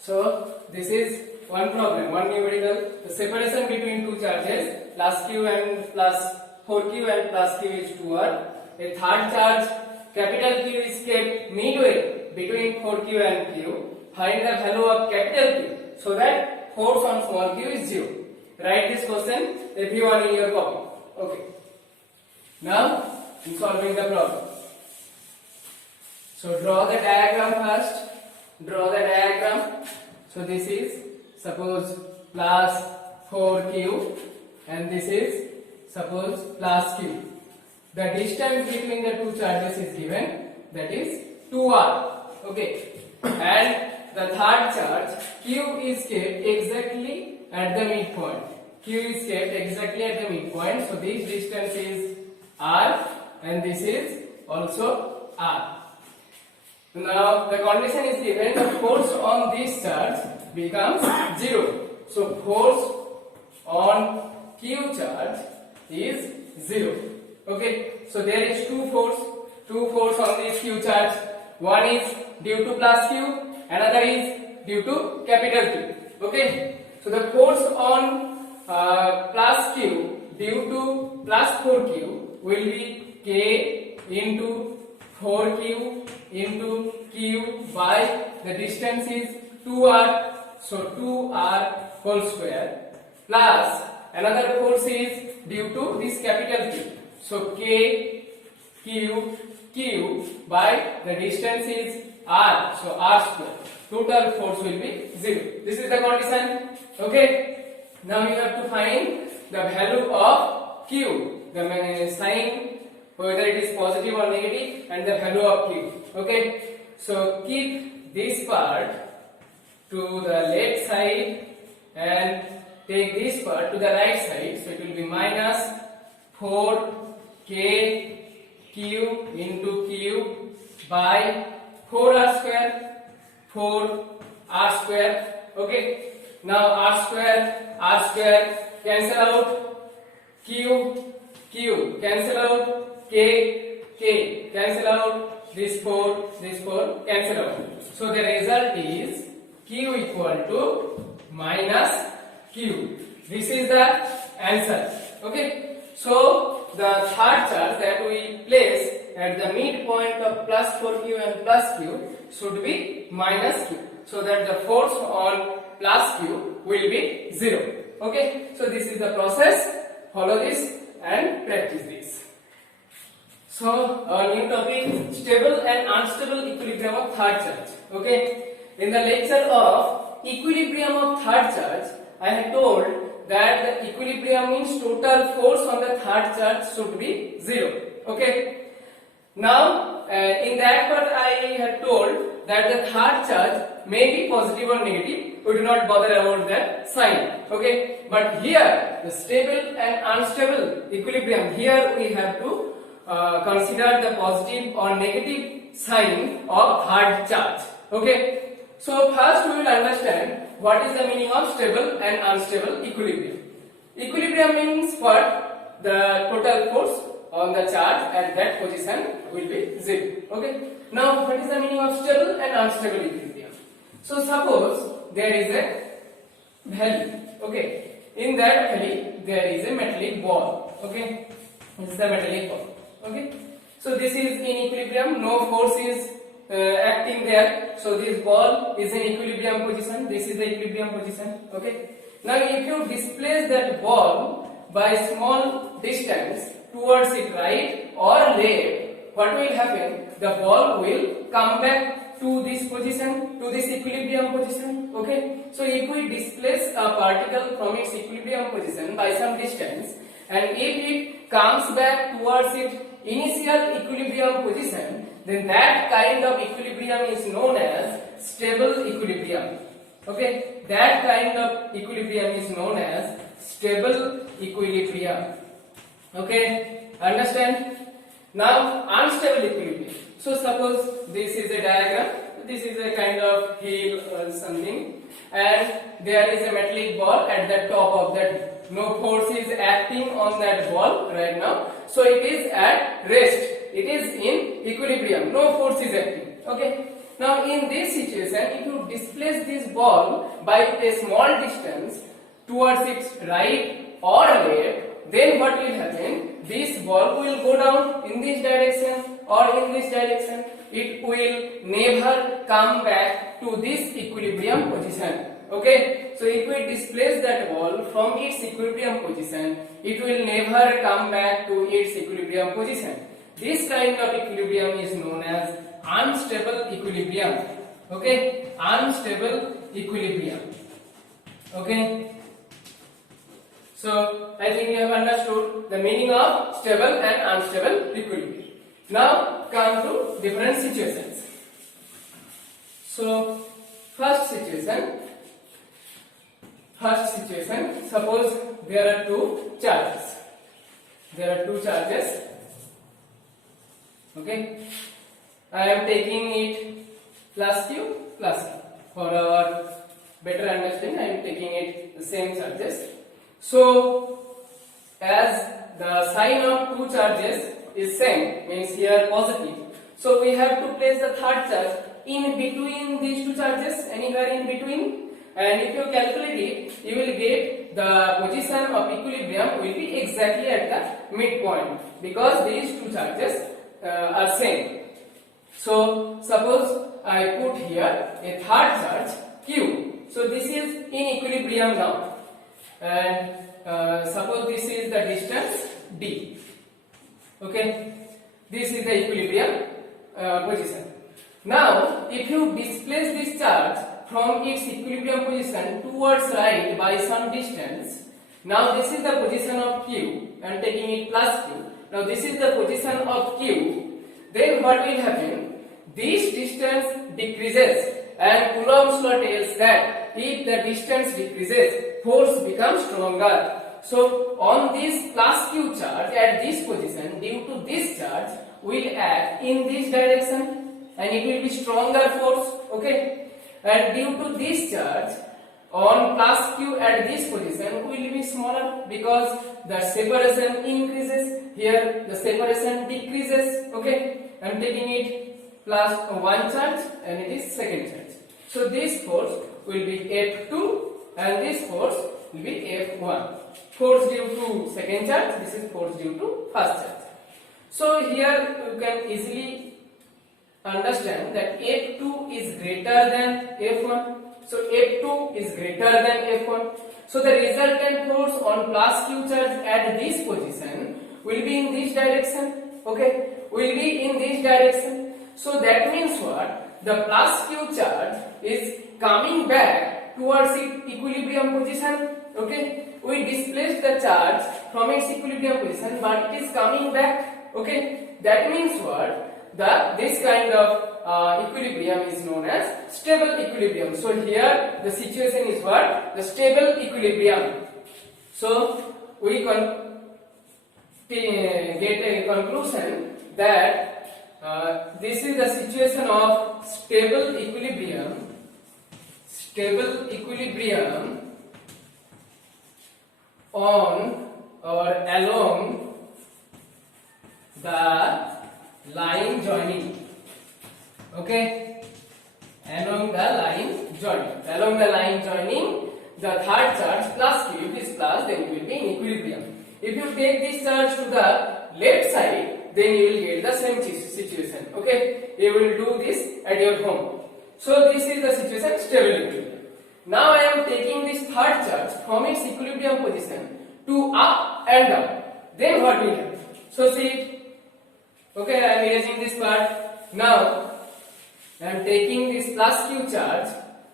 So this is one problem, one numerical. The separation between two charges plus q and plus 4q and plus q is 2r. A third charge capital Q is kept midway between 4q and q. Find the value of capital Q so that force on small q is 0. Write this question everyone in your copy. Okay. Now in solving the problem. So draw the diagram first. Draw the diagram. So this is suppose plus 4q and this is suppose plus q. The distance between the two charges is given, that is 2r. Okay. And the third charge q is kept exactly at the midpoint. Q is kept exactly at the midpoint. So this distance is r and this is also r. Now the condition is given, the force on this charge becomes 0. So force on q charge is 0. Okay, so there is two force on this q charge. One is due to plus q, another is due to capital Q. Okay, so the force on plus q due to plus 4q will be k into 4q into q by the distance is 2r, so 2r whole square, plus another force is due to this capital Q, so k q by the distance is r, so r square. Total force will be 0. This is the condition. Okay, now you have to find the value of q, the sign, whether it is positive or negative, and the value of q. Okay, so keep this part to the left side and take this part to the right side. So it will be minus 4k q into q by 4r square. Okay, now r square cancel out, q cancel out, k cancel out, this 4 cancel out. So the result is q equal to minus q. This is the answer. Okay, so the third charge that we place at the midpoint of plus 4q and plus q should be minus q, so that the force on plus q will be 0. Okay, so this is the process. Follow this and practice this. So our new topic, stable and unstable equilibrium of third charge. Okay, in the lecture of equilibrium of third charge, I have told that the equilibrium means total force on the third charge should be 0. Okay, now in that part I had told that the third charge may be positive or negative. We do not bother about that sign. Okay, but here the stable and unstable equilibrium, here we have to consider the positive or negative sign of third charge. Okay, so first we will understand what is the meaning of stable and unstable equilibrium. Equilibrium means what? The total force on the charge at that position will be 0. Okay, now what is the meaning of stable and unstable equilibrium? So suppose there is a valley. Okay, in that valley there is a metallic ball. Okay, this is the metallic ball. Okay, so this is in equilibrium, no force is acting there, so this ball is in equilibrium position. This is the equilibrium position. Okay, now if you displace that ball by small distance towards it, right or left, what will happen? The ball will come back to this position, to this equilibrium position. Okay, so if we displace a particle from its equilibrium position by some distance, and if it comes back towards its initial equilibrium position, then that kind of equilibrium is known as stable equilibrium. Okay, that kind of equilibrium is known as stable equilibrium. Okay, understand? Now unstable equilibrium. So suppose this is a diagram. This is a kind of hill or something, and there is a metallic ball at the top of that. No force is acting on that ball right now, so it is at rest. It is in equilibrium. No force is acting. Okay. Now in this situation, if you displace this ball by a small distance towards its right or left, then what will happen? This ball will go down in this direction or in this direction. It will never come back to this equilibrium position. Okay, so if we displace that ball from its equilibrium position, it will never come back to its equilibrium position. This kind of equilibrium is known as unstable equilibrium. Okay, unstable equilibrium. Okay, so I think you have understood the meaning of stable and unstable equilibrium. Now come to different situations. So first situation, suppose there are two charges. Okay, I am taking it plus q. For our better understanding, I am taking it the same charges. So as the sign of two charges is same, means here positive, so we have to place the third charge in between these two charges, anywhere in between. And if you calculate it, you will get the position of equilibrium will be exactly at the midpoint, because these two charges are same. So suppose I put here a third charge q. So this is in equilibrium now, and suppose this is the distance d. Okay, this is the equilibrium position. Now if you displace this charge from its equilibrium position towards right by some distance, now this is the position of q, and taking it plus q. Now this is the position of q. Then what will happen? This distance decreases, and Coulomb's law tells that if the distance decreases, force becomes stronger. So on this plus q charge at this position, due to this charge, will act in this direction, and it will be stronger force. Okay, and due to this charge on plus q at this position will be smaller, because the separation increases. Here the separation decreases. Okay, I am taking it plus one charge, and it is second charge. So this force will be F2, and this force will be F1. Force due to second charge, this is force due to first charge. So here you can easily understand that F2 is greater than F1. So F2 is greater than F1. So the resultant force on plus q charge at this position will be in this direction. Okay, will be in this direction. So that means what? The plus q charge is coming back towards its equilibrium position. Okay, we displaced the charge from its equilibrium position, but it is coming back. Okay, that means what? This kind of equilibrium is known as stable equilibrium. So here the situation is what? The stable equilibrium. So we get a conclusion that this is the situation of stable equilibrium on or along the line joining. Okay, along the line joining, the third charge plus q, if it is plus, then it will be in equilibrium. If you take this charge to the left side, then you will get the same situation. Okay, you will do this at your home. So this is the situation, stable equilibrium. Now I am taking this third charge from its equilibrium position to up and down. Then what will happen? So see it. Okay, I am erasing this part. Now I am taking this plus q charge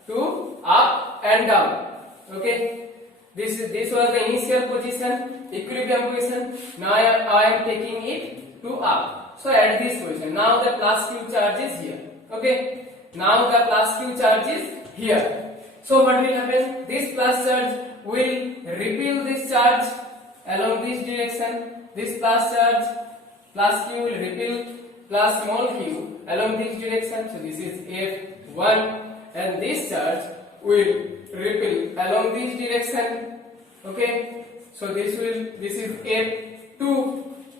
to up and down. Okay, this was the initial position, equilibrium position. Now I am taking it to up. So at this position, now the plus q charge is here. Okay, now the plus q charge is here. So what will happen? This plus charge will repel this charge along this direction. This plus charge, plus q will repel plus small q along this direction. So this is F1, and this charge will repel along this direction. Okay, so this is F2.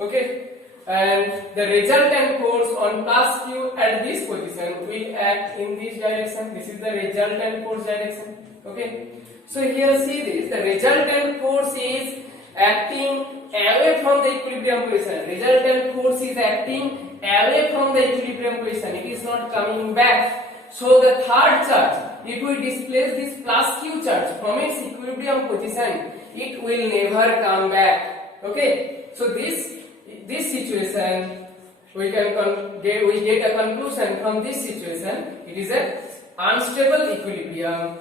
Okay, and the resultant force on plus q at this position will act in this direction. This is the resultant force direction. Okay, so here see this, the resultant force is acting away from the equilibrium position. Resultant force is acting away from the equilibrium position. It is not coming back. So the third charge, if we displace this plus q charge from its equilibrium position, it will never come back. Okay, so this situation we get a conclusion from this situation. It is a unstable equilibrium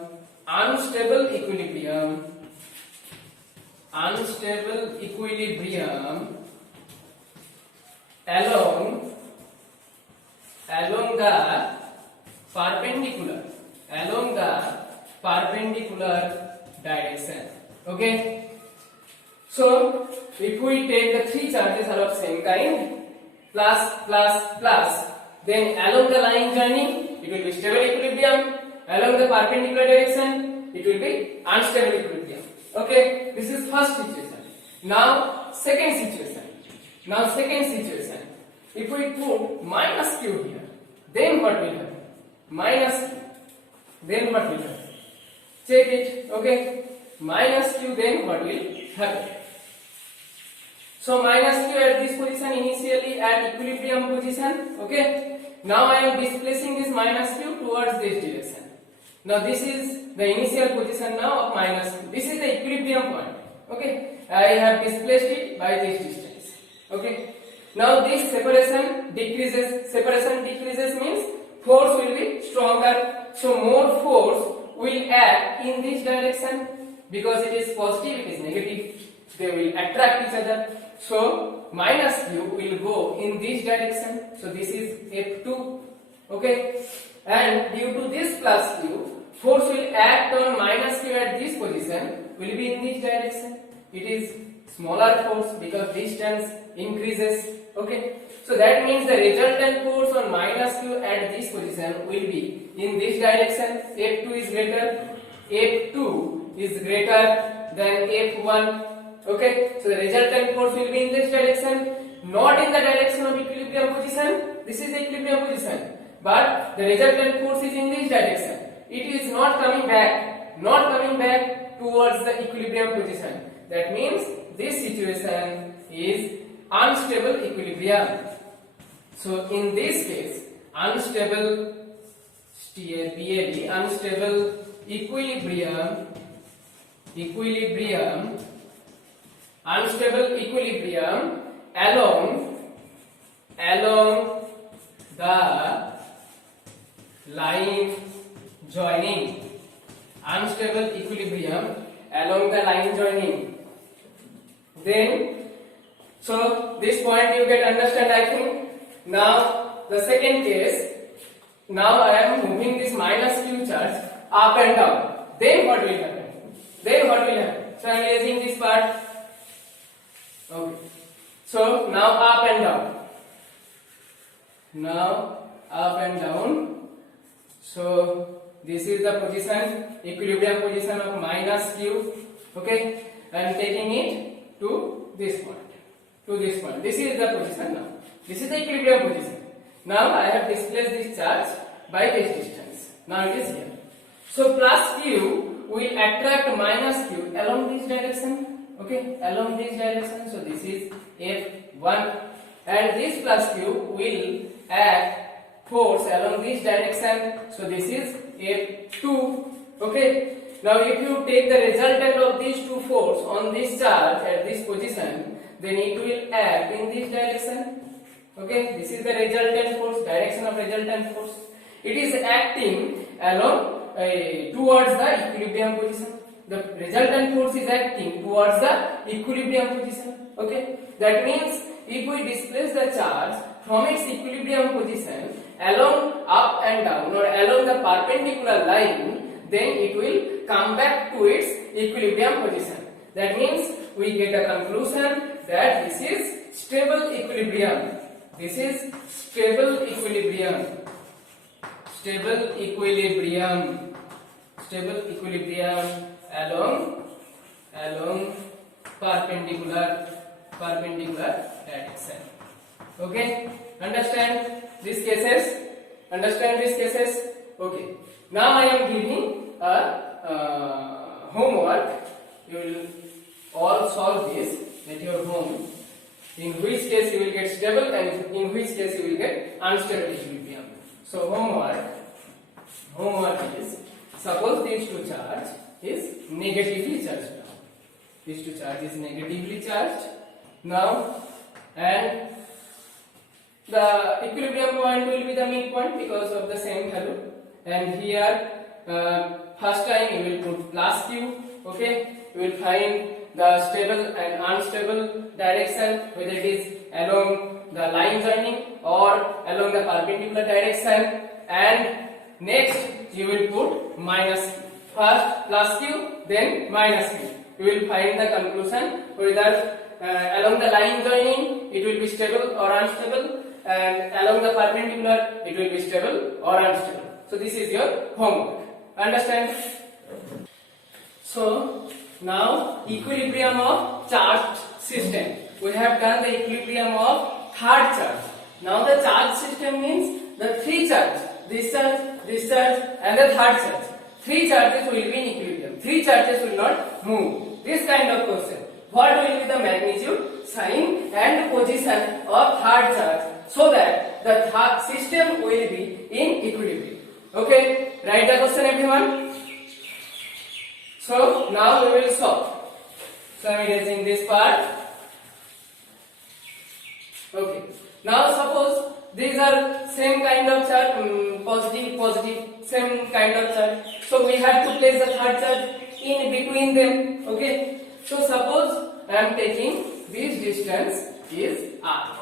along the perpendicular direction. Okay, so if we take the three charges are of same kind, plus plus plus, then along the line joining it will be stable equilibrium, along the perpendicular direction it will be unstable equilibrium. Okay, this is first situation. Now second situation. If we put minus q here, then what will happen? Minus q, then what will happen? Check it. Okay, minus q, then what will happen? So minus q at this position, initially at equilibrium position. Okay, now I am displacing this minus q towards this direction. Now this is the initial position now of minus q. This is the equilibrium point. Okay, I have displaced it by this distance. Okay, now this separation decreases. Separation decreases means force will be stronger. So more force will act in this direction, because it is positive, it is negative. They will attract each other. So minus q will go in this direction. So this is F2. Okay, and due to this plus q, force will act on minus q at this position will be in this direction. It is smaller force because distance increases. Okay, so that means the resultant force on minus q at this position will be in this direction. F2 is greater than F1. Okay, so the resultant force will be in this direction, not in the direction of equilibrium position. This is the equilibrium position, but the resultant force is in this direction. It is not coming back towards the equilibrium position. That means this situation is unstable equilibrium. So in this case, unstable equilibrium along the line joining. Unstable equilibrium along the line joining. Then, so this point you get understand, I think. Now the second case. Now I am moving this minus q charge up and down. Then what will happen? So I am erasing this part. Okay. So now up and down. So this is the position, equilibrium position of minus q. Okay, and taking it to this point. This is the position now. This is the equilibrium position. Now I have displaced this charge by this distance. Now it is here. So plus q will attract minus q along this direction. Okay, along this direction. So this is F1, and this plus q will act force along this direction. So this is F2. Okay. Now if you take the resultant of these two force on this charge at this position, then it will act in this direction. Okay, this is the resultant force, direction of resultant force. It is acting along towards the equilibrium position. The resultant force is acting towards the equilibrium position. Okay, that means if we displace the charge from its equilibrium position along up and down or along the perpendicular line, then it will come back to its equilibrium position. That means we get a conclusion that this is stable equilibrium. This is stable equilibrium along perpendicular direction. Okay, understand these cases? Understand these cases? Okay. Now I am giving a homework. You will all solve this at your home. In which case you will get stable and in which case you will get unstable equilibrium. So homework is, suppose these two charge is negatively charged now. These two charge is negatively charged now, and the equilibrium point will be the midpoint because of the same value. And here first time you will put plus q. Okay, you will find the stable and unstable direction, whether it is along the line joining or along the perpendicular direction. And next you will put minus q. First plus q, then minus q. You will find the conclusion whether along the line joining it will be stable or unstable, and along the perpendicular it will be stable or unstable. So this is your homework. Understand? So now equilibrium of charged system. We have done the equilibrium of third charge. Now the charge system means the three charge. This charge, and the third charge. Three charges will be in equilibrium. Three charges will not move. This kind of question. What will be the magnitude, sign and position of third charge so that the third system will be in equilibrium? Okay, write the question everyone. So now we will solve. So I am erasing this part. Okay. Now suppose these are same kind of charge, positive, same kind of charge. So we have to place the third charge in between them. Okay. So suppose I am taking this distance is r.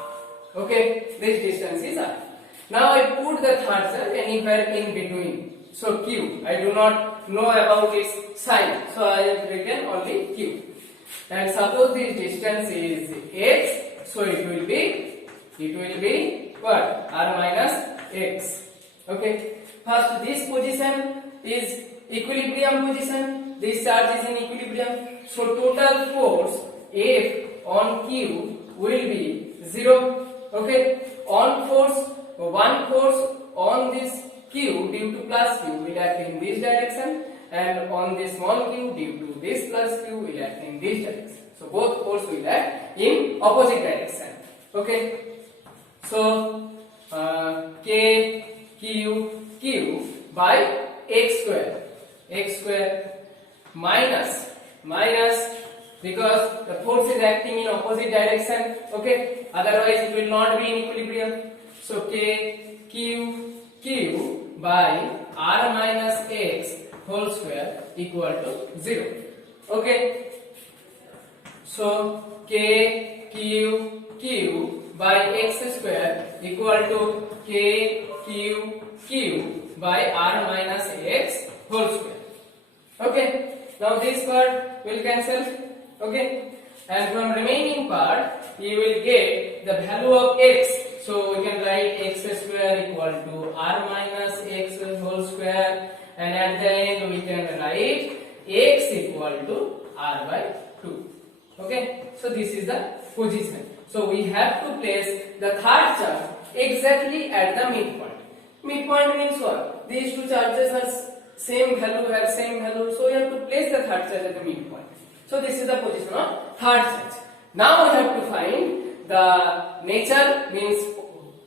Okay. This distance is r. Now I put the third charge anywhere in between. So q. I do not know about its sign. So I have written only q. And suppose this distance is x. So it will be what? R minus x. Okay. First, this position is equilibrium position. This charge is in equilibrium. So total force F on Q will be 0. Okay. On force, one force on this Q due to plus Q will act in this direction, and on this small q due to this plus q will act in this direction. So both force will act in opposite direction. Okay. So k q by x square minus because the force is acting in opposite direction. Okay, otherwise it will not be in equilibrium. So k q by r minus x whole square equal to 0. Okay, so k q by x square equal to k q by r minus x whole square. Okay, now this part will cancel. Okay, and from remaining part you will get the value of x. So we can write x square equal to r minus x whole square, and at the end we can write x equal to r by 2. Okay, so this is the position. So we have to place the third charge exactly at the midpoint. Midpoint means what? These two charges are same value, have same value, so you have to place the third charge at the midpoint. So this is the position of third charge. Now we have to find the nature, means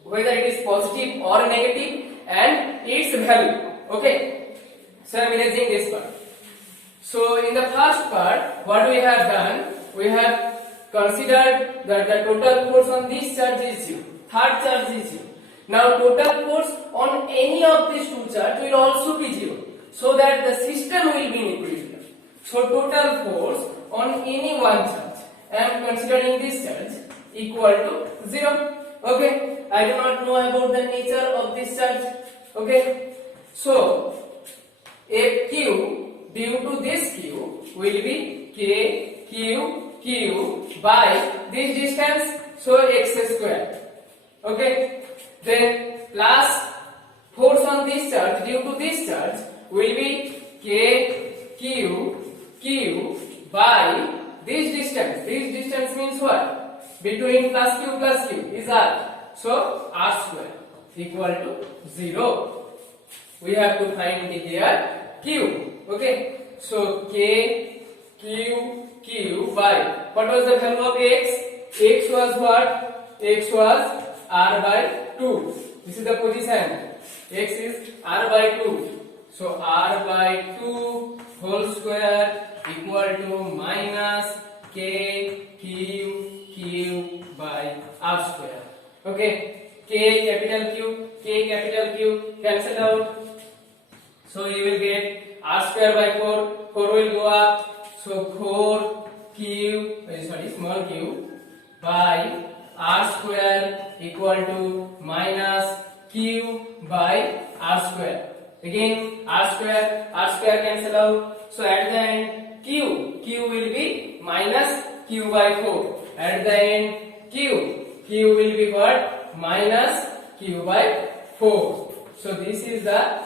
whether it is positive or negative, and its value. Okay, so I am erasing this part. So in the first part, what we have done, we have considered that the total force on this charge is 0, third charge is 0. Now total force on any of these two charges will also be 0, so that the system will be in equilibrium. So total force on any one charge, I am considering this charge, equal to 0. Okay, I do not know about the nature of this charge. Okay, so F q due to this q will be k q by this distance, so x square. Okay, then plus force on this charge due to this charge will be k q by this distance. This distance means what? Between plus q is r. So R square equal to 0. We have to find here Q. Okay. So K, Q, Q by, what was the value of X? X was what? X was R by 2. This is the position. X is R by 2. So R by 2 whole square equal to minus K, Q by R square. Okay. K capital Q cancel out. So you will get R square by 4. 4 will go up. So 4 small q by R square equal to minus Q by R square. Again R square cancel out. So at the end Q will be minus Q by 4. At the end Q will be what? Minus Q by 4. So this is the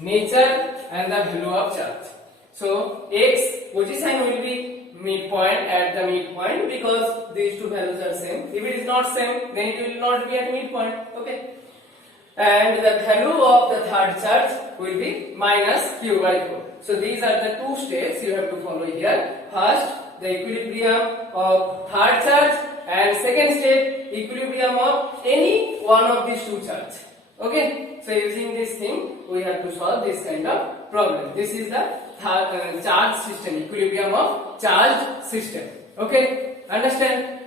nature and the value of charge. So X position will be midpoint, at the midpoint, because these two values are same. If it is not same, then it will not be at midpoint. Okay. And the value of the third charge will be minus Q by 4. So these are the two steps you have to follow here. First, the equilibrium of third charge, and second step, equilibrium of any one of these two charges. Okay. So using this thing, we have to solve this kind of problem. This is the charge system, equilibrium of charged system. Okay. Understand?